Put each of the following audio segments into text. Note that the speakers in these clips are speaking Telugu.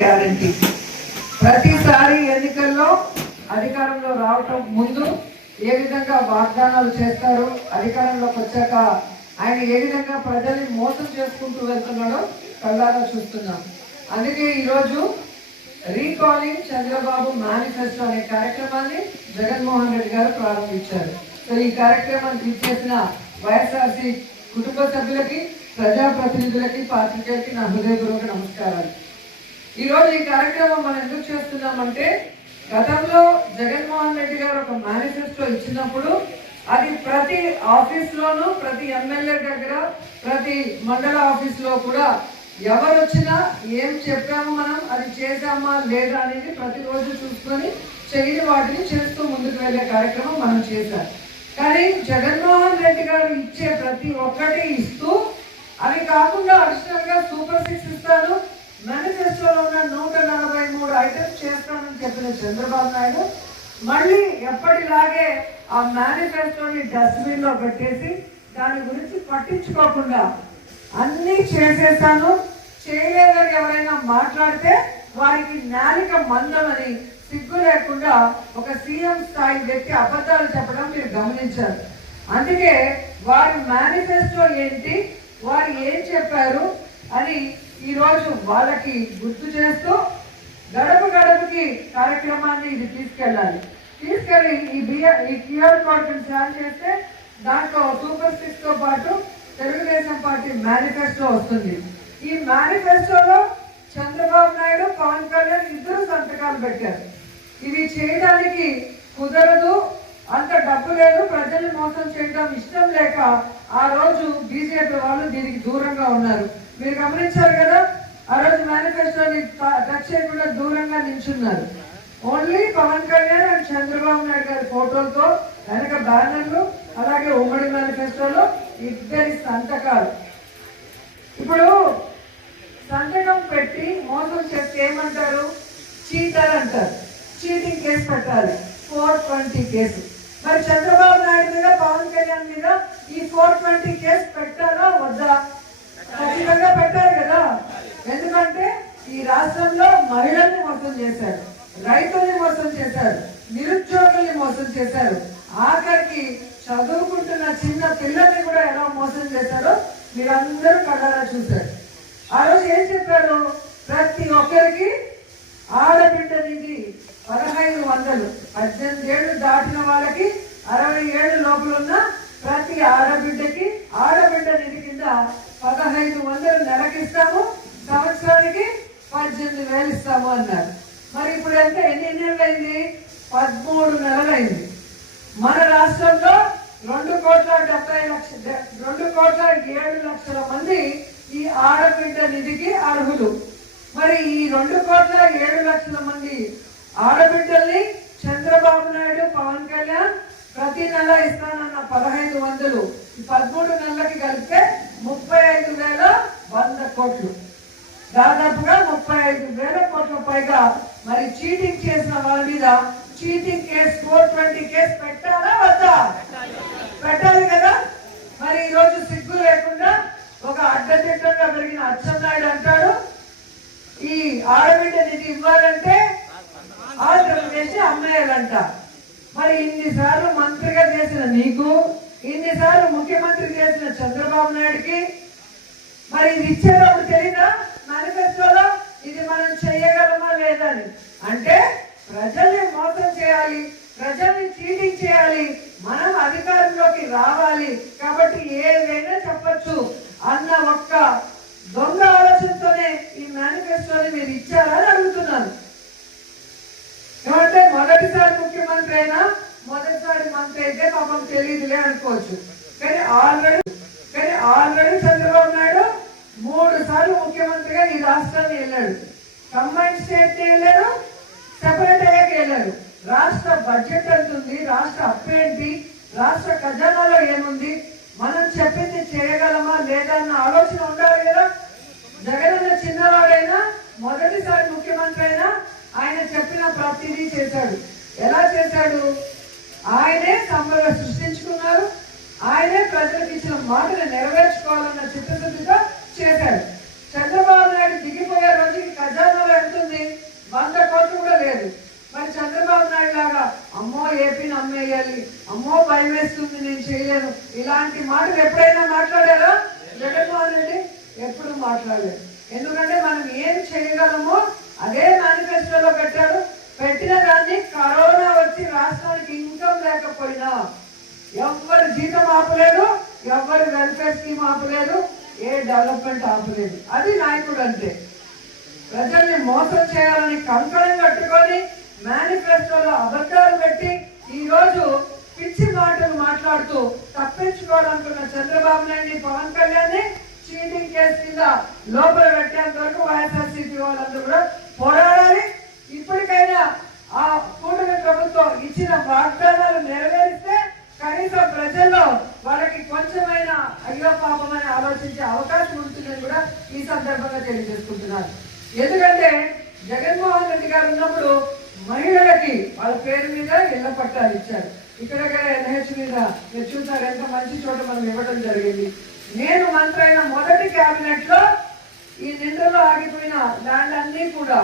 గ్యారంటీ. ప్రతిసారి ఎన్నికల్లో అధికారంలో రావటం ముందు ఏ విధంగా వాగ్దానాలు చేస్తారు, అధికారంలోకి వచ్చాక ఆయన ఏ విధంగా ప్రజల్ని మోసం చేసుకుంటూ వెళ్తున్నాడో కళ్ళారా చూస్తున్నాం. అందుకే ఈరోజు రీకాలింగ్ చంద్రబాబు మేనిఫెస్టో అనే కార్యక్రమాన్ని జగన్మోహన్ రెడ్డి గారు ప్రారంభించారు. సో ఈ కార్యక్రమాన్ని ఇచ్చేసిన వైఎస్ఆర్సీ కుటుంబ సభ్యులకి, ప్రజాప్రతినిధులకి, పాత్రికేయులకి నా హృదయపూర్వక నమస్కారాలు. ఈరోజు ఈ కార్యక్రమం మనం ఎందుకు చేస్తున్నామంటే, గతంలో జగన్మోహన్ రెడ్డి గారు ఒక మేనిఫెస్టో ఇచ్చినప్పుడు అది ప్రతి ఆఫీస్లోనూ, ప్రతి ఎమ్మెల్యే దగ్గర, ప్రతి మండల ఆఫీస్లో కూడా ఎవరు వచ్చినా ఏం చెప్పామో మనం అది చేసామా లేదా అనేది ప్రతిరోజు చూసుకొని చేయని వాటిని చేస్తూ ముందుకు వెళ్ళే కార్యక్రమం మనం చేశాం. కానీ జగన్మోహన్ రెడ్డి గారు ఇచ్చే ప్రతి ఒక్కటి ఇస్తూ, అవి కాకుండా అడిషనల్ గా సూపర్ 6 ఇస్తాను, మేనిఫెస్టోలో ఉన్న 143 ఐటమ్స్ చేస్తానని చెప్పిన చంద్రబాబు నాయుడు మళ్ళీ ఎప్పటిలాగే ఆ మేనిఫెస్టోని డస్ట్బిన్ లో పెట్టేసి దాని గురించి పట్టించుకోకుండా అన్నీ చేసేస్తాను, చేయలేదని ఎవరైనా మాట్లాడితే వారికి నాలిక మందమని సిగ్గు లేకుండా ఒక సీఎం స్థాయి వ్యక్తి అబద్ధాలు చెప్పడం మీరు గమనించారు. అందుకే వారి మేనిఫెస్టో ఏంటి, వారు ఏం చెప్పారు అని ఈరోజు వాళ్ళకి గుర్తు చేస్తూ గడప గడపకి కార్యక్రమాన్ని ఇది తీసుకెళ్ళాలి. తీసుకెళ్ళి ఈ క్యూఆర్ కోడ్ స్కాన్ చేస్తే దాంట్లో సూపర్ 6 తో పాటు తెలుగుదేశం పార్టీ మేనిఫెస్టో వస్తుంది. ఈ మేనిఫెస్టోలో చంద్రబాబు నాయుడు, పవన్ కళ్యాణ్ ఇద్దరు సంతకాలు పెట్టారు. ఇవి చేయడానికి కుదరదు, అంత డబ్బు లేదు, ప్రజల్ని మోసం చేయడం ఇష్టం లేక ఆ రోజు బీజేపీ వాళ్ళు దీనికి దూరంగా ఉన్నారు. మీరు గమనించారు కదా, ఆ రోజు మేనిఫెస్టోని టచ్ చేయకుండా దూరంగా నిల్చున్నారు. ఓన్లీ పవన్ కళ్యాణ్ అండ్ చంద్రబాబు నాయుడు గారి ఫోటోలతో వెనక బ్యానర్లు, అలాగే ఉమ్మడి మేనిఫెస్టోలో ఇద్దరి సంతకాలు. ఇప్పుడు సంతకం పెట్టి మోసం చేస్తే ఏమంటారు? చీటర్ అంటారు. చీటింగ్ కేసు పెట్టాలి, 420 కేసు. మరి చంద్రబాబు నాయుడు మీద, పవన్ కళ్యాణ్ మీద ఈ 420 కేసు పెట్టాలా వద్దా? ఖచ్చితంగా పెట్టారు కదా. ఎందుకంటే ఈ రాష్ట్రంలో మహిళల్ని మోసం చేశారు, రైతుల్ని మోసం చేశారు, నిరుద్యోగుల్ని మోసం చేశారు, ఆఖరికి చదువుకుంటున్న చిన్న పిల్లల్ని కూడా ఎలా మోసం చేశారో మీరందరూ కళ్ళారా చూశారు. ఆ రోజు ఏం చెప్పారు? ప్రతి ఒక్కరికి ఆడబిడ్డ నిధి 1500, 18 ఏళ్ళు దాటిన వాళ్ళకి, 60 ఏళ్ళు లోపల ఉన్న ప్రతి ఆడబిడ్డకి ఆడబిడ్డ నిధి కింద 1500 నెలకిస్తాము, సంవత్సరానికి 18,000 ఇస్తాము అన్నారు. మరి ఇప్పుడు అంటే ఎన్ని నెలలు అయింది? 13 నెలలు అయింది. మన రాష్ట్రంలో 2,70,00,000 మంది ఈ ఆడబిడ్డ నిధికి అర్హులు. మరి ఈ 2,07,00,000 మంది ఆడబిడ్డల్ని చంద్రబాబు నాయుడు, పవన్ కళ్యాణ్ ప్రతి నెల ఇస్తానన్న 1500 ఈ 13 నెలలకి కలిపితే 35,100 కోట్లు, దాదాపుగా 35,000 కోట్ల పైగా. మరి చీటింగ్ చేసిన వాళ్ళ మీద చీటింగ్ కేసు 420 కేసు పెట్టాలా వద్దా? పెట్టాలి కదా. మరి ఈరోజు సిగ్గు లేకుండా ఒక అడ్డదిడ్డంగా పెరిగిన అచ్చెన్నాయుడు అంటాడు, ఈ ఆడబిడ్డ నిధి ఇవ్వాలంటే ఆంధ్రప్రదేశ్ అమ్మేయాలంట. మరి ఇన్నిసార్లు మంత్రిగా చేసిన నీకు, ఇన్నిసార్లు ముఖ్యమంత్రి చేసిన చంద్రబాబు నాయుడికి మరి ఇది ఇచ్చేటప్పుడు తెలీదా మేనిఫెస్టోలో ఇది మనం చేయగలమా లేదని? అంటే ప్రజల్ని మోసం చేయాలి, ప్రజల్ని చీటింగ్ చేయాలి, మనం అధికారంలోకి రావాలి కాబట్టి ఏదైనా చెప్పచ్చు అన్న ఒక్క దొంగ ఆలోచనతోనే ఈ మేనిఫెస్టోని మీరు ఇచ్చారని అడుగుతున్నాను. ఏమంటే మొదటిసారి ముఖ్యమంత్రి అయినా, మొదటిసారి మంత్రి అయితే పాపం తెలియదులే అనుకోవచ్చు. కానీ ఆల్రెడీ చంద్రబాబు నాయుడు 3 సార్లు ముఖ్యమంత్రిగా ఈ రాష్ట్రాన్ని వెళ్ళాడు. కంబైన్ స్టేట్ వెళ్ళాడు, సెపరేట్ అయ్యాక వెళ్ళాడు. రాష్ట్ర బడ్జెట్ ఎంత ఉంది, రాష్ట్ర అప్పు ఏంటి, రాష్ట్ర ఖజానాలో ఏముంది, మనం చెప్పింది చేయగలమా లేదా అన్న ఆలోచన ఉండాలి కదా. జగనన్న చిన్నవాడైనా, మొదటిసారి ముఖ్యమంత్రి అయినా ఆయన చెప్పిన ప్రతిదీ చేశాడు. ఎలా చేశాడు? ఆయనే సంపద సృష్టించుకున్నారు, ఆయనే ప్రజలకు ఇచ్చిన మాటను నెరవేర్చుకోవాలన్న చిత్తశుద్ధితో చేశాడు. చంద్రబాబు నాయుడు దిగిపోయే రోజుకి ఖజానాలో ఎంత ఉంది? చేయలేను ఇలాంటి మాటలు ఎప్పుడైనా మాట్లాడారా జగన్మోహన్ రెడ్డి? ఎప్పుడు మాట్లాడలేదు. ఎందుకంటే మనం ఏం చేయగలమో అదే మేనిఫెస్టోలో పెట్టాడు. పెట్టిన దాన్ని కరోనా వచ్చి రాష్ట్రానికి ఇన్కమ్ లేకపోయినా ఎవ్వరు జీతం ఆపలేదు, ఎవ్వరు వెల్ఫేర్ స్కీమ్ ఆపలేదు, ఏ డెవలప్మెంట్ ఆపలేదు. అది నాయకుడు అంటే. ప్రజల్ని మోసం చేయాలని కంకణం కట్టుకొని మేనిఫెస్టోలో అబద్ధాలు పెట్టి ఈ రోజు పిచ్చి మాటలు మాట్లాడుతూ తప్పించుకోవాలనుకున్న చంద్రబాబు నాయుడిని, పవన్ కళ్యాణ్ చీటింగ్ కేసు కింద లోపల పెట్టేంత వరకు వైఎస్ఆర్సీపీ వాళ్ళందరూ కూడా పోరాడాలి. ఇప్పటికైనా ఆ కూటమి ప్రభుత్వం ఇచ్చిన వాగ్దానాలు నెరవేరిస్తే కనీసం ప్రజల్లో వాళ్ళకి కొంచెమైనా అయ్యో పాపమని ఆలోచించే అవకాశం ఉంటుందని కూడా ఈ సందర్భంగా తెలియజేసుకుంటున్నారు. ఎందుకంటే జగన్మోహన్ రెడ్డి గారు ఉన్నప్పుడు మహిళలకి వాళ్ళ పేరు మీద ఇళ్ల పట్టాలు ఇచ్చారు. ఇక్కడ ఎన్హెచ్ మీద మీరు చూసారు, ఎంత మంచి చోట మనం ఇవ్వడం జరిగింది. నేను మంత్రి అయిన మొదటి క్యాబినెట్ లో ఈ నిండులో ఆగిపోయిన ల్యాండ్ అన్ని కూడా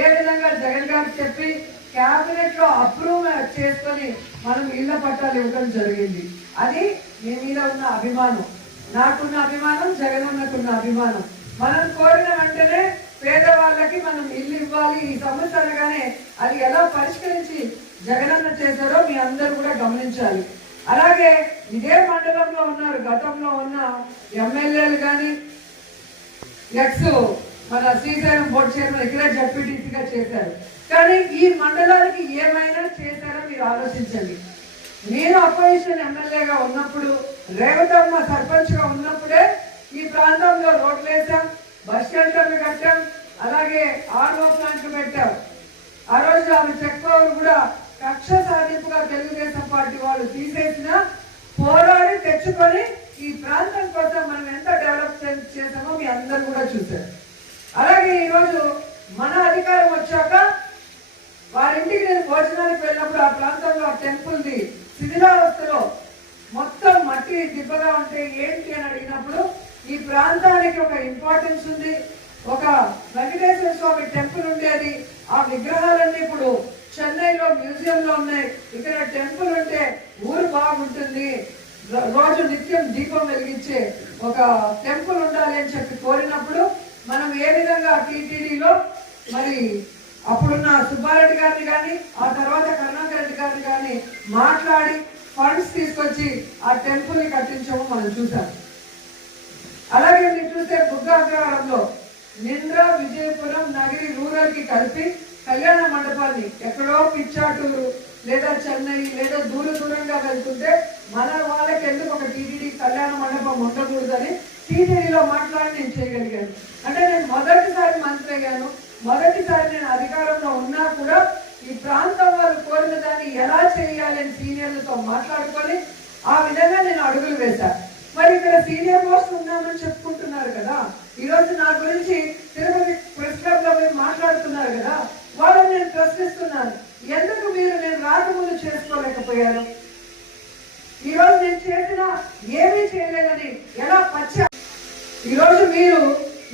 ఏ విధంగా జగన్ గారు చెప్పి క్యాబినెట్ లో అప్రూవ్ చేసుకొని మనం ఇళ్ల పట్టాలు ఇవ్వడం జరిగింది. అది మీ మీద ఉన్న అభిమానం, నాకున్న అభిమానం, జగన్ అన్నకున్న అభిమానం. మనం కోరిన వెంటనే పేదవాళ్ళకి మనం ఇల్లు ఇవ్వాలి. ఈ సమస్య అనగానే అది ఎలా పరిష్కరించి జగనన్న చేశారో మీ అందరూ కూడా గమనించాలి. అలాగే ఇదే మండలంలో ఉన్నారు గతంలో ఉన్న ఎమ్మెల్యేలు కానీ, ఎక్స్ మన శ్రీశైలం బోర్డు చైర్మన్ ఇక్కడే జడ్పీటీసీగా చేశారు. కానీ ఈ మండలానికి ఏమైనా చేశారో మీరు ఆలోచించండి. నేను అపోజిషన్ ఎమ్మెల్యేగా ఉన్నప్పుడు, రేవతమ్మ సర్పంచ్ గా ఉన్నప్పుడే ఈ ప్రాంతంలో రోడ్లు వేసాం, బస్ షెల్టర్లు కట్టాం, అలాగే ఆర్ఓ ప్లాంట్లు పెట్టాం. ఆ రోజు ఆమె చెక్ పవర్ కూడా కక్ష సాధింపుగా తెలుగుదేశం పార్టీ వాళ్ళు తీసేసిన పోరాడి తెచ్చుకొని ఈ ప్రాంతం కోసం మనం ఎంత డెవలప్ చేసామో మీ అందరూ కూడా చూశారు. అలాగే ఈరోజు మన అధికారం వచ్చాక వారింటికి నేను భోజనానికి వెళ్ళినప్పుడు ఆ ప్రాంతంలో ఆ టెంపుల్ది శిథిలావస్థలో మొత్తం మట్టి దిబ్బగా ఉంటే ఏంటి అని అడిగినప్పుడు ఈ ప్రాంతానికి ఒక ఇంపార్టెన్స్ ఉంది, ఒక వెంకటేశ్వర స్వామి టెంపుల్ ఉండేది, ఆ విగ్రహాలన్నీ ఇప్పుడు చెన్నైలో మ్యూజియంలో ఉన్నాయి, ఇక్కడ టెంపుల్ ఉంటే ఊరు బాగుంటుంది, రోజు నిత్యం దీపం వెలిగించే ఒక టెంపుల్ ఉండాలి అని చెప్పి కోరినప్పుడు మనం ఏ విధంగా టీటీడీలో మరి అప్పుడున్న సుబ్బారెడ్డి గారిని కానీ ఆ తర్వాత కరుణాకర్ రెడ్డి గారిని కానీ మాట్లాడి ఫండ్స్ తీసుకొచ్చి ఆ టెంపుల్ ని కట్టించామో మనం చూసాం. అలాగే మీరు చూస్తే బుగ్గాగ్రహారంలో నింద్ర, విజయపురం, నగరి రూరల్ కి కలిపి కళ్యాణ మండపాన్ని ఎక్కడో పిచ్చాటూరు లేదా చెన్నై లేదా దూరంగా వెళ్తుంటే మన వాళ్ళకి ఎందుకు ఒక టీటీడీ కళ్యాణ మండపం ఉండకూడదని టీటీడీలో మాట్లాడి నేను చేయగలిగాను. అంటే నేను మొదటిసారి మంత్రి అయ్యాను, మొదటిసారి నేను అధికారంలో ఉన్నా కూడా ఈ ప్రాంతం వాళ్ళు కోరిన దాన్ని ఎలా చేయాలి అని సీనియర్లతో మాట్లాడుకొని ఆ విధంగా నేను అడుగులు వేశాను. మరి ఇక్కడ సీనియర్ మోస్ట్ ఉన్నామని చెప్పుకుంటున్నారు కదా, ఈ రోజు నా గురించి తిరుపతి ప్రెస్ క్లబ్ లో మీరు మాట్లాడుతున్నారు కదా, వాళ్ళని నేను ప్రశ్నిస్తున్నాను, ఎందుకు మీరు నేను రాకముందు చేసుకోలేకపోయారు? ఈ రోజు నేను చేసిన ఏమీ చేయలేదని ఎలా ఈరోజు మీరు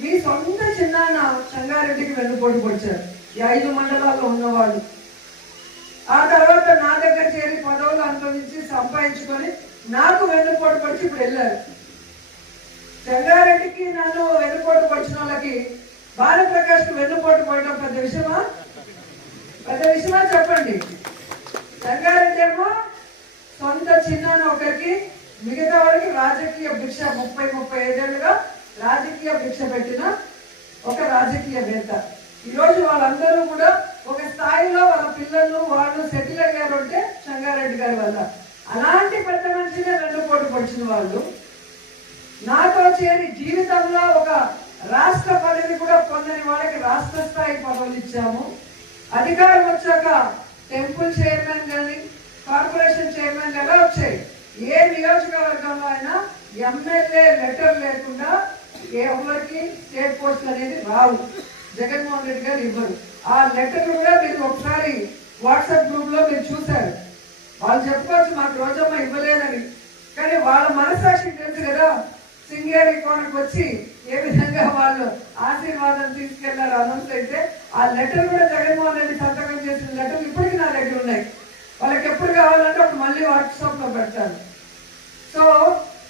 మీ సొంత చిన్నాన్న సంగారెడ్డికి వెన్నుపోటు పొడిచారు, ఈ 5 మండలాల్లో ఉన్నవాళ్ళు. ఆ తర్వాత నా దగ్గర చేరి పదవులు అనుభవించి సంపాదించుకొని నాకు వెన్నుపోటు పొడిచి ఇప్పుడు వెళ్ళారు. సంగారెడ్డికి నన్ను వెన్నుపోటు పొడిచిన వాళ్ళకి భానుప్రకాష్ కు వెన్నుపోటు పోయడం పెద్ద విషయమా? పెద్ద విషయమా చెప్పండి. సంగారెడ్డి ఏమో సొంత చిన్నాన్న ఒకరికి, మిగతా వాళ్ళకి రాజకీయ భిక్ష 30-35 ఏళ్ళుగా రాజకీయ భిక్ష పెట్టిన ఒక రాజకీయవేత్త. ఈరోజు వాళ్ళందరూ కూడా ఒక స్థాయిలో వాళ్ళ పిల్లలు వాళ్ళు సెటిల్ అయ్యారు అంటే సంగారెడ్డి గారి వల్ల. అలాంటి పెద్ద మనిషినే వెన్నుపోటు పొడిచిన వాళ్ళు నాతో చేరి జీవితంలో ఒక రాష్ట్ర పదవి కూడా పొందని వాళ్ళకి రాష్ట్ర స్థాయి పదవులు ఇచ్చాము. అధికారం వచ్చాక టెంపుల్ చైర్మన్ కానీ కార్పొరేషన్ చైర్మన్ ఎలా వచ్చాయి? ఏ నియోజకవర్గంలో అయినా ఎమ్మెల్యే లెటర్ లేకుండా ఎవరికి స్టేట్ పోస్టులు అనేది రావు. జగన్మోహన్ రెడ్డి గారు ఇవ్వరు. ఆ లెటర్ కూడా మీరు ఒకసారి వాట్సాప్ గ్రూప్ లో మీరు చూశారు. వాళ్ళు చెప్పుకోవచ్చు మాకు రోజమ్మ ఇవ్వలేదని, కానీ వాళ్ళ మనసాక్షికి తెలుసు కదా సింగేరి కోనకు వచ్చి ఏ విధంగా వాళ్ళు ఆశీర్వాదం తీసుకెళ్లారు అనౌన్స్ అయితే ఆ లెటర్ కూడా జగన్మోహన్ రెడ్డి సంతకం చేసిన లెటర్లు ఇప్పటికీ నా దగ్గర ఉన్నాయి. వాళ్ళకి ఎప్పుడు కావాలంటే అప్పుడు మళ్ళీ వాట్సాప్ లో పెడతారు. సో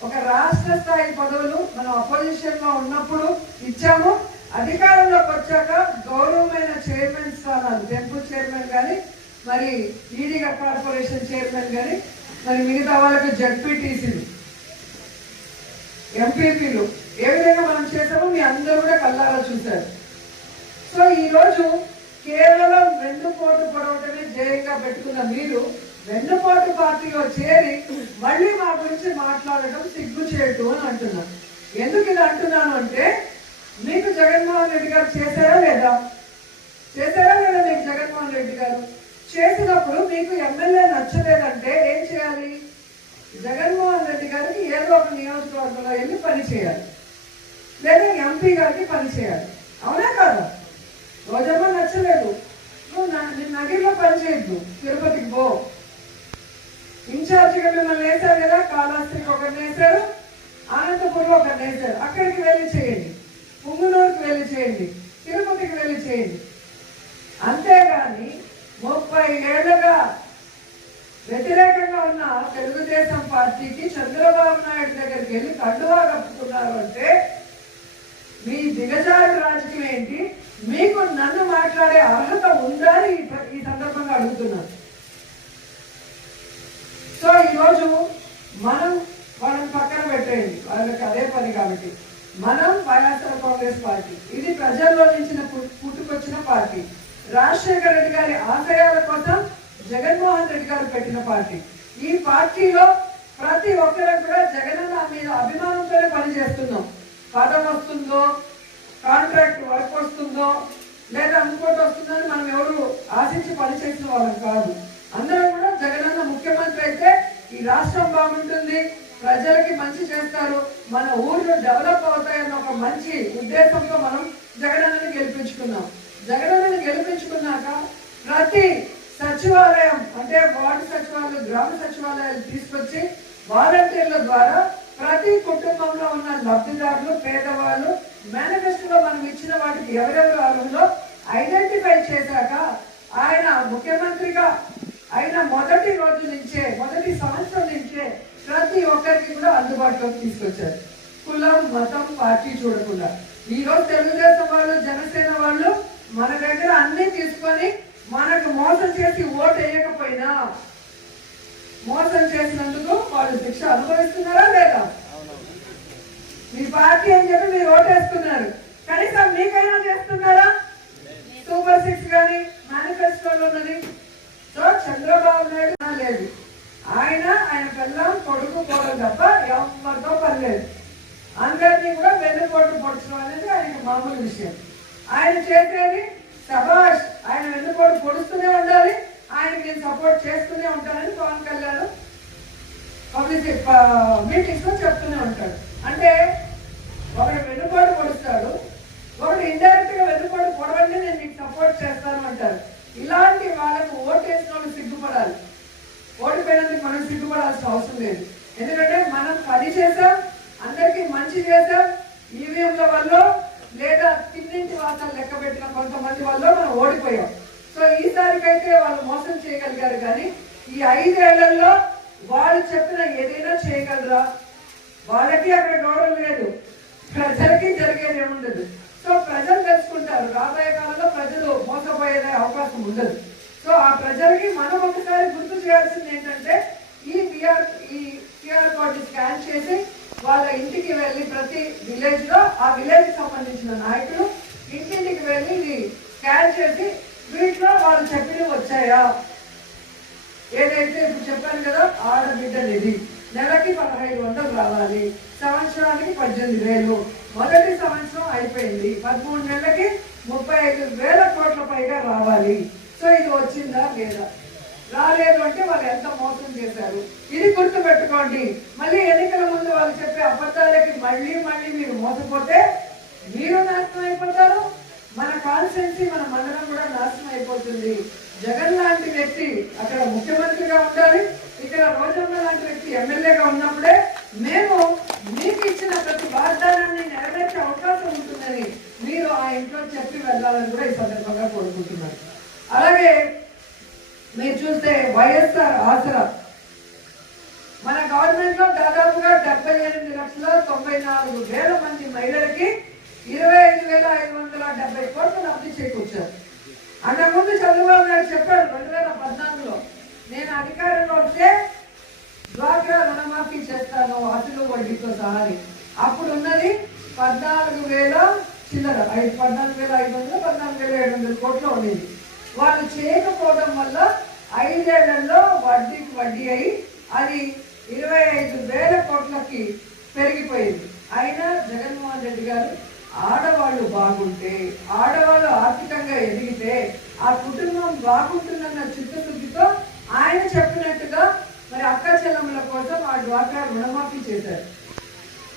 ఒక రాష్ట్ర స్థాయి పదవులు మనం అపోజిషన్ లో ఉన్నప్పుడు ఇచ్చాము, అధికారంలోకి వచ్చాక గౌరవమైన చైర్మన్ స్థానాలు, టెంపుల్ చైర్మన్ కానీ, మరి ఈడీగా కార్పొరేషన్ చైర్మన్ కానీ, మరి మిగతా వాళ్ళకి జడ్పీటీసీలు, ఎంపీపీలు ఏ విధంగా మనం చేసామో మీ అందరూ కూడా కళ్ళారా చూశారు. సో ఈరోజు కేవలం వెన్నుపోటు పొడవటమే జయంగా పెట్టుకున్న మీరు వెన్నుపోటు పార్టీలో చేరి మళ్ళీ మా గురించి మాట్లాడటం సిగ్గుచేటు అని అంటున్నాను. ఎందుకు ఇది అంటున్నాను అంటే, మీకు జగన్మోహన్ రెడ్డి గారు చేశారా లేదా మీకు జగన్మోహన్ రెడ్డి గారు చేసినప్పుడు మీకు ఎమ్మెల్యే నచ్చలేదంటే ఏం చేయాలి? జగన్మోహన్ రెడ్డి గారికి ఏదో ఒక నియోజకవర్గంలో వెళ్ళి పని చేయాలి, లేదా ఎంపీ గారికి పని చేయాలి. అవునా కాదా? రోజమ్మ నచ్చలేదు, నువ్వు నగిరిలో పని చేయొద్దు, తిరుపతికి పో. ఇన్ఛార్జిగా మిమ్మల్ని వేశారు కదా, కాళహస్తికి ఒకరిని వేశారు, అనంతపురం ఒకరిని వేశారు, అక్కడికి వెళ్ళి చేయండి, పుంగునూరుకి వెళ్ళి చేయండి, తిరుపతికి వెళ్ళి చేయండి. అంతేగాని 30 ఏళ్లుగా వ్యతిరేకంగా ఉన్న తెలుగుదేశం పార్టీకి చంద్రబాబు నాయుడు దగ్గరికి వెళ్ళి కండువా కప్పుతున్నారు అంటే మీ దిగజారు రాజకీయం ఏంటి? మీకు నన్ను మాట్లాడే అర్హత ఉందా అని ఈ సందర్భంగా అడుగుతున్నాను. సో ఈరోజు వాళ్ళని పక్కన పెట్టేయండి, వాళ్ళకి అదే పని. కాబట్టి మనం వైఎస్ఆర్ కాంగ్రెస్ పార్టీ, ఇది ప్రజల్లో నుంచి పుట్టుకొచ్చిన పార్టీ. రాజశేఖర రెడ్డి గారి ఆశయాల కోసం జగన్మోహన్ రెడ్డి గారు పెట్టిన పార్టీ. ఈ పార్టీలో ప్రతి ఒక్కరు కూడా జగనన్న మీద అభిమానంతోనే పనిచేస్తున్నాం. పదం వస్తుందో, కాంట్రాక్ట్ వర్క్ వస్తుందో, లేదా ఇంకోటి వస్తుందని మనం ఎవరు ఆశించి పనిచేసిన వాళ్ళం కాదు. అందరం కూడా జగనన్న ముఖ్యమంత్రి అయితే ఈ రాష్ట్రం బాగుంటుంది, ప్రజలకి మంచి చేస్తారు, మన ఊర్లు డెవలప్ అవుతాయన్న ఒక మంచి ఉద్దేశంతో మనం జగనన్నని గెలిపించుకున్నాం. జగనన్నని గెలిపించుకున్నాక ప్రతి సచివాలయం అంటే వార్డు సచివాలయాలు, గ్రామ సచివాలయాలు తీసుకొచ్చి వాలంటీర్ల ద్వారా ప్రతి కుటుంబంలో ఉన్న లబ్ధిదారులు, పేదవాళ్ళు, మేనిఫెస్టోలో మనం ఇచ్చిన వాటికి ఎవరెవరు అర్హులో ఐడెంటిఫై చేశాక ఆయన ముఖ్యమంత్రిగా అయిన మొదటి రోజు నుంచే, మొదటి సంవత్సరం నుంచే ప్రతి ఒక్కరికి కూడా అందుబాటులోకి తీసుకొచ్చారు. కులం, మతం, పార్టీ చూడకుండా. ఈరోజు తెలుగుదేశం వాళ్ళు, జనసేన వాళ్ళు మన దగ్గర అన్ని తీసుకొని మనకు మోసం చేసి ఓటు వేయకపోయినా మోసం చేసినందుకు వాళ్ళు శిక్ష అనుభవిస్తున్నారా లేదా? మీ పార్టీ అని చెప్పి మీరు ఓటేస్తున్నారు, కనీసం మీకైనా చేస్తున్నారా? సూపర్ 6 కానీ మేనిఫెస్టోలో ఉన్నది. సో చంద్రబాబు నాయుడు లేదు, ఆయన పిల్లం, కొడుకు, కోడలు తప్ప ఎవరితో పని లేదు. అందరినీ కూడా వెన్నుపోటు పొడచడం అనేది ఆయనకి మామూలు విషయం. ఆయన చేసేది సభాష్, ఆయన వెన్నుపోటు పొడుస్తూనే ఉండాలి, ఆయనకి నేను సపోర్ట్ చేస్తూనే ఉంటానని పవన్ కళ్యాణ్ పబ్లిసిటీ మీటింగ్స్ లో చెప్తూనే ఉంటాడు. అంటే ఒకడు వెన్నుపోటు పొడుస్తాడు, ఒకడు ఇండైరెక్ట్ గా వెన్నుపోటు పొడవండి, నేను మీకు సపోర్ట్ చేస్తాను అంటారు. ఇలాంటి వాళ్ళకు ఓటేసిన వాళ్ళు సిగ్గుపడాలి. ఓడిపోయినందుకు మనం సిగ్గుపడాల్సిన అవసరం లేదు. ఎందుకంటే మనం పని చేసాం, అందరికీ మంచి చేసాం. ఈవీఎంల వల్ల లేదా తిన్నింటి వాసాలు లెక్క పెట్టిన కొంతమంది వల్ల మనం ఓడిపోయాం. సో ఈసారికైతే వాళ్ళు మోసం చేయగలిగారు, కానీ ఈ 5 ఏళ్లలో వాళ్ళు చెప్పిన ఏదైనా చేయగలరా? వాళ్ళకి అక్కడ గౌరవం లేదు, ప్రజలకి జరిగేది ఏముండదు. సో ప్రజలు తెలుసుకుంటారు, రాబోయే కాలంలో ప్రజలు మోసపోయే అవకాశం ఉండదు. సో ఆ ప్రజలకి మనం ఒకసారి గుర్తు చేయాల్సింది ఏంటంటే, ఈ క్యూఆర్ కోడ్ స్కాన్ చేసి వాళ్ళ ఇంటికి వెళ్ళి ప్రతి విలేజ్ లో ఆ విలేజ్ సంబంధించిన నాయకులు ఇంటింటికి వెళ్ళి ఇది స్కాన్ చేసి వీటిలో వాళ్ళు చెప్పినవి వచ్చాయా, ఏదైతే ఇప్పుడు చెప్పాను కదా, ఆడబిడ్డలు ఇది నెలకి 1500 రావాలి, సంవత్సరానికి 18,000, మొదటి సంవత్సరం అయిపోయింది, 13 నెలలకి 35,000 కోట్ల పైగా రావాలి. సో ఇది వచ్చిందా లేదా? రాలేదు అంటే వాళ్ళు ఎంత మోసం చేశారు, ఇది గుర్తు పెట్టుకోండి. మళ్ళీ ఎన్నికల ముందు వాళ్ళు చెప్పే అబద్ధాలకి మళ్ళీ మీరు మోసపోతే మీరు నాశనం అయిపోతారు, మన కాన్స్టిట్యున్సీ, మన మండలం కూడా నాశనం అయిపోతుంది. జగన్ లాంటి వ్యక్తి అక్కడ ముఖ్యమంత్రిగా ఉండాలి, ఇక్కడ రోజమ్మ లాంటి వ్యక్తి ఎమ్మెల్యేగా ఉన్నప్పుడే మేము మీకు ఇచ్చిన ప్రతి వాగ్దానాన్ని నెరవేర్చే అవకాశం ఉంటుందని మీరు ఆ ఇంట్లో చెప్పి వెళ్ళాలని కూడా ఈ సందర్భంగా కోరుకుంటున్నారు. అలాగే మీరు చూస్తే వైఎస్ఆర్ ఆసరా మన గవర్నమెంట్ లో దాదాపుగా 78,94,000 మంది మహిళలకి 25,570 కోట్లు లబ్ధి చేకూర్చారు. అంతకుముందు చంద్రబాబు నాయుడు చెప్పాడు 2014లో నేను అధికారంలో వస్తే డ్వాక్రా రుణమాఫీ చేస్తాను అసలు వడ్డీతో సహా. అప్పుడు ఉన్నది 14,000 చిల్లర, 14,500 14,700 కోట్లు ఉండేది. వాళ్ళు చేయకపోవడం వల్ల 5 ఏళ్లలో వడ్డీకి వడ్డీ అయి అది 25,000 కోట్లకి పెరిగిపోయింది. అయినా జగన్మోహన్ రెడ్డి గారు ఆడవాళ్ళు బాగుంటే, ఆడవాళ్ళు ఆర్థికంగా ఎదిగితే ఆ కుటుంబం బాగుంటుందన్న చిత్తశుద్ధితో ఆయన చెప్పినట్టుగా మరి అక్క చెల్లెమ్మల కోసం ఆ డ్వాక్రా రుణమాఫీ చేశారు.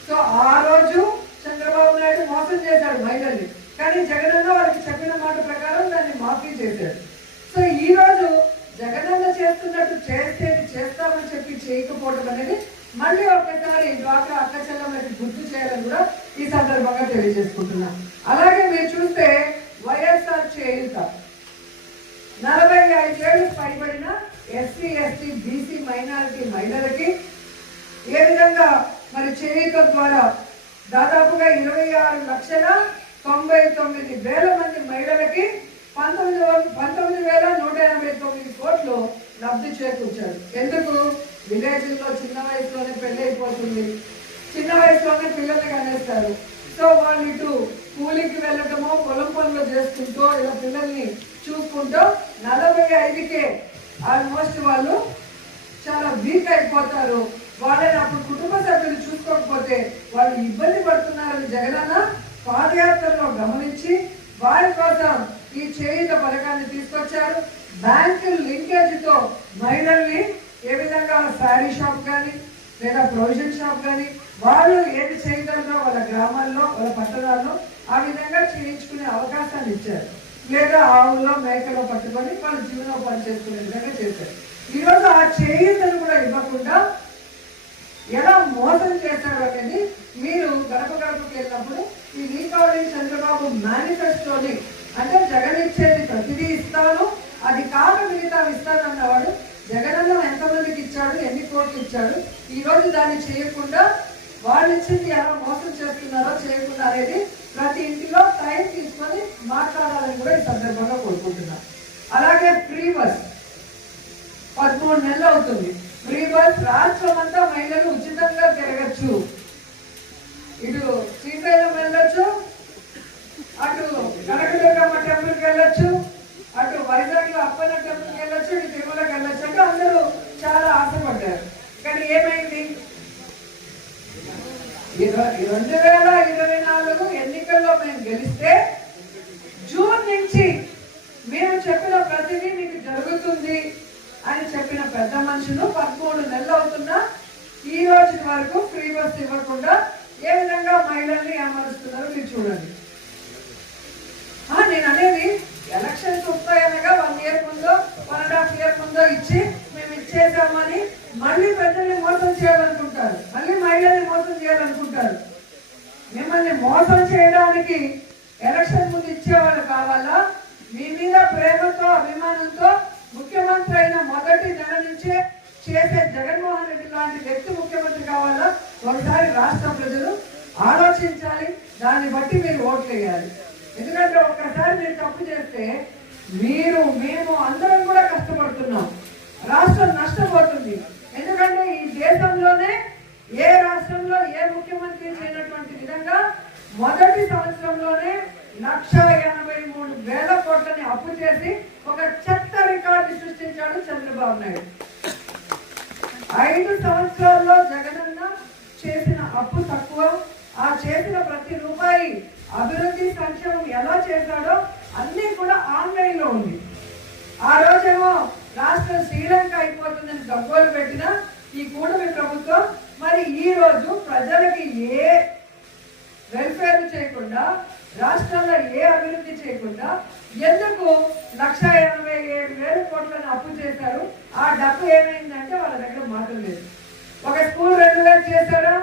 సో ఆ రోజు చంద్రబాబు నాయుడు మోసం చేశాడు మహిళల్ని, కానీ జగనన్న వాళ్ళకి చెప్పిన మాట ప్రకారం దాన్ని మాఫీ చేశాడు. సో ఈ రోజు జగనన్న చేస్తున్నట్టు చేస్తామని చెప్పి చేయకపోవడం అనేది మళ్ళీ ఒకసారి డ్వాక్రా అక్క చెల్లెమ్మలకి గుర్తు చేయాలని కూడా ఈ సందర్భంగా తెలియజేసుకుంటున్నాం. అలాగే మీరు చూస్తే వైఎస్ఆర్ చేయూత 45 ఏళ్లకు పైబడిన ఎస్సీ ఎస్టీ బీసీ మైనారిటీ మహిళలకి ఏ విధంగా మరి చేయూత ద్వారా దాదాపుగా 26,99,000 మంది మహిళలకి 19,189 కోట్లు లబ్ధి చేకూర్చారు. ఎందుకు? విలేజ్లో చిన్న వయసులోనే పెళ్లి అయిపోతుంది, చిన్న వయసులోనే పిల్లల్ని కనేస్తారు. సో వాళ్ళు ఇటు కూలికి వెళ్ళటమో పొలం పనులు చేసుకుంటూ ఇలా పిల్లల్ని చూసుకుంటూ 45కే ఆల్మోస్ట్ వాళ్ళు చాలా వీక్ అయిపోతారు. వాళ్ళని అప్పుడు కుటుంబ సభ్యులు చూసుకోకపోతే వాళ్ళు ఇబ్బంది పడుతున్నారని జగనన్న పాదయాత్రలో గమనించి వారి కోసం ఈ చేయూత పథకాన్ని తీసుకొచ్చారు. బ్యాంకు లింకేజ్తో మహిళల్ని ఏ విధంగా శారీ షాప్ కానీ లేదా ప్రొవిజన్ షాప్ కానీ వాళ్ళు ఏది చేయగలరో వాళ్ళ గ్రామాల్లో వాళ్ళ పట్టణాల్లో ఆ విధంగా చేయించుకునే అవకాశాన్ని ఇచ్చారు. లేదా ఆవుల్లో మేకలో పట్టుకొని వాళ్ళు జీవనోపాధి చేసుకునే విధంగా చేశారు. ఈరోజు ఆ చేయూతను కూడా ఇవ్వకుండా ఎలా మోసం చేశారు అనేది మీరు గడప గడపకి వెళ్ళినప్పుడు ఈ రీకాలింగ్ చంద్రబాబు మేనిఫెస్టోని, అంటే జగన్ ఇచ్చేది ప్రతిదీ ఇస్తాను, అది కాక మిగతా ఇస్తాను అన్నవాడు జగనన్న ఎంతమందికి ఇచ్చాడు, ఎన్ని కోట్లు ఇచ్చాడు, ఈ రోజు దాన్ని చేయకుండా వాళ్ళు ఇచ్చింది ఎలా మోసం చేస్తున్నారో చేయకుండా అనేది ప్రతి ఇంటిలో టైం తీసుకొని మాట్లాడాలని కూడా ఈ సందర్భంగా కోరుకుంటున్నాను. అలాగే ఫ్రీ బస్ 13 నెలలు అవుతుంది. ఫ్రీ బస్ రాష్ట్రం అంతా మహిళలు ఉచితంగా తిరగచ్చు. ఇటు శ్రీశైలం వెళ్ళొచ్చు, అటు కనకదుర్గమ్మ టెంపుల్కి వెళ్ళొచ్చు, అటు వైజాగ్ లో అప్పన్న టెంపుల్కి వెళ్ళొచ్చు, ఇటు తిరుమలకి వెళ్ళొచ్చు అంటే అందరూ చాలా ఆశపడ్డారు. కానీ ఏమైంది? 2024 ఎన్నికల్లో మేము గెలిస్తే జూన్ నుంచి మేము చెప్పిన ప్రతిదీ మీకు జరుగుతుంది అని చెప్పిన పెద్ద మనుషులు 13 నెలలు అవుతున్నా ఈ రోజు వరకు ఫ్రీ బస్ ఇవ్వకుండా ఏ విధంగా మహిళల్ని ఏమరుస్తున్నారో మీరు చూడండి. నేను అనేది ఎలక్షన్స్ వస్తాయనగా 1 ఇయర్ ముందో 1.5 ఇయర్ ముందో ఇచ్చి మేము ఇచ్చేసామని మళ్ళీ ప్రజల్ని మోసం చేయాలనుకుంటారు, మళ్ళీ మహిళల్ని మోసం చేయాలనుకుంటారు. మిమ్మల్ని మోసం చేయడానికి ఎలక్షన్ ముందు ఇచ్చేవాళ్ళు కావాలా? మీ మీద ప్రేమతో అభిమానంతో ముఖ్యమంత్రి అయిన మొదటి నెల నుంచే చేసే జగన్మోహన్ రెడ్డి లాంటి వ్యక్తి ముఖ్యమంత్రి కావాలా? ఒకసారి రాష్ట్ర ప్రజలు ఆలోచించాలి, దాన్ని బట్టి మీరు ఓట్లు వేయాలి. ఎందుకంటే ఒక్కసారి మీరు తప్పు చేస్తే మేము అందరం కూడా కష్టపడుతున్నాం, రాష్ట్రం నష్టపోతుంది. ఎందుకంటే ఈ దేశంలోనే ఏ రాష్ట్రంలో ఏ ముఖ్యమంత్రి చేయనటువంటి విధంగా మొదటి సంవత్సరంలోనే 1,83,000 కోట్లని అప్పు చేసి ఒక చెత్త రికార్డు సృష్టించాడు చంద్రబాబు నాయుడు. 5 సంవత్సరాల్లో జగనన్న చేసిన అప్పు తక్కువ, ఆ చేసిన ప్రతి రూపాయి అభివృద్ధి సంక్షేమం ఎలా చేశాడో అన్ని కూడా ఆన్లైన్ లో ఉంది. ఆ రోజేమో రాష్ట్రం శ్రీలంక అయిపోతుందని గగ్గోలు పెట్టిన ఈ కూటమి ప్రభుత్వం మరి ఈ రోజు ప్రజలకి ఏ వెల్ఫేర్ చేయకుండా, రాష్ట్రంలో ఏ అభివృద్ధి చేయకుండా ఎందుకు 1,87,000 కోట్లను అప్పు చేశారు? ఆ డబ్బు ఏమైందంటే వాళ్ళ దగ్గర మాటలు లేదు. ఒక స్కూల్ 2,000 చేశారా?